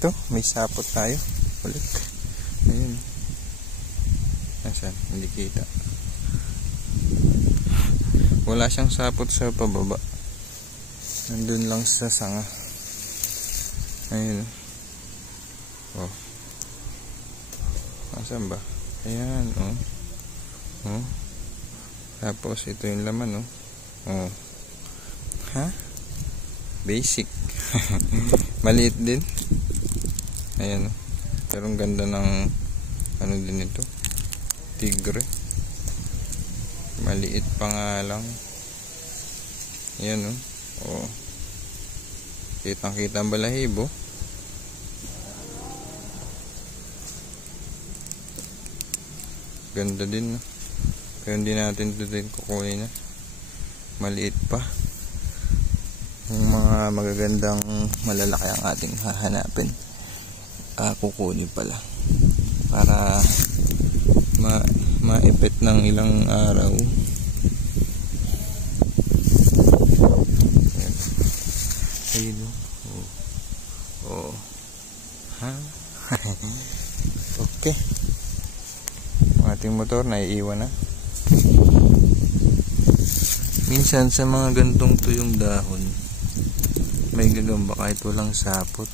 Ito, may sapot tayo. Ulit. Ayun. Nasaan? Hindi kita. Wala siyang sapot sa pababa. Nandun lang sa sanga. Ayun. Oh. Nasaan ba? Ayan, oh. Oh. Tapos ito yung laman, oh. Oh. Ha? Basic. Maliit din. Ayan, oh. Pero ang ganda ng ano din ito. Tigre. Maliit pa nga lang. Ayan, oh. Oh. Kitang-kita ang balahibo. Ganda din, no? Pero hindi natin ito din kukunin na. Maliit pa. Yung mga magagandang malalaki ang ating hahanapin. Kukunin pala. Para maipit ng ilang araw. Ayun. Oh. Oh. Ha? Okay. Ating motor naiiwan na. Minsan sa mga gantong tuyong dahon may gagamba kahit walang sapot.